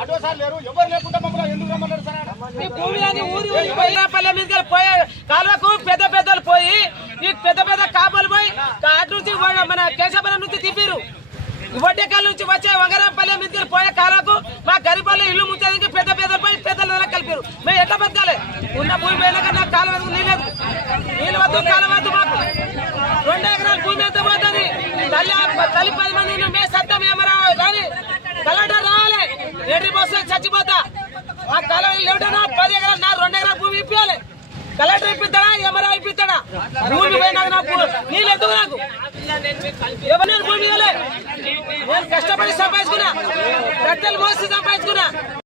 అడ్డోసారి లేరు, ఎవరు లేకుండా మమ్మల్ని ఎందుకు రమ్మన్నారు సార్? పల్లె మీద పోయే కాలువకు పెద్ద పెద్దలు పోయి ఈ పెద్ద పెద్ద కాపులు పోయి అటు నుంచి మన కేశవరం నుంచి తిప్పిరు. వడ్డేకాల నుంచి వచ్చే వంగరాంపల్లె మీద పోయే కాలువకు మా గరిపల్లి ఇల్లు ముంచేది పెద్ద పెద్దలు పోయి పెద్దలు కలిపారు. మేము ఎట్లా బతకాలి? ఉన్న భూమి పోయినాక నాకు కాలువ నీళ్ళు వద్దు, కాలువ వద్దు. మాకు 2 ఎకరాల భూమి ఎంత పోతుంది? తల్లి 10 మంది మేము సత్తం ఏమరావు కానీ కలెక్టర్ రావాలి. ఎడ్రి బస్సు చచ్చిపోతా. ఆ కాలువ లేవుటనా 10 ఎకరాలు నా 2 ఎకరాల భూమి ఇప్పించాలి. కలెక్టర్ ఇప్పిస్తాడా, ఎమరా ఇప్పిస్తాడా? భూమి పోయినాక నాకు నీళ్ళు ఎందుకు? నాకు ఎవరు భూమి ఇవ్వలే. నేను కష్టపడి సంపాదించుకున్నా, కట్టెలు మోసి సంపాదించుకున్నా.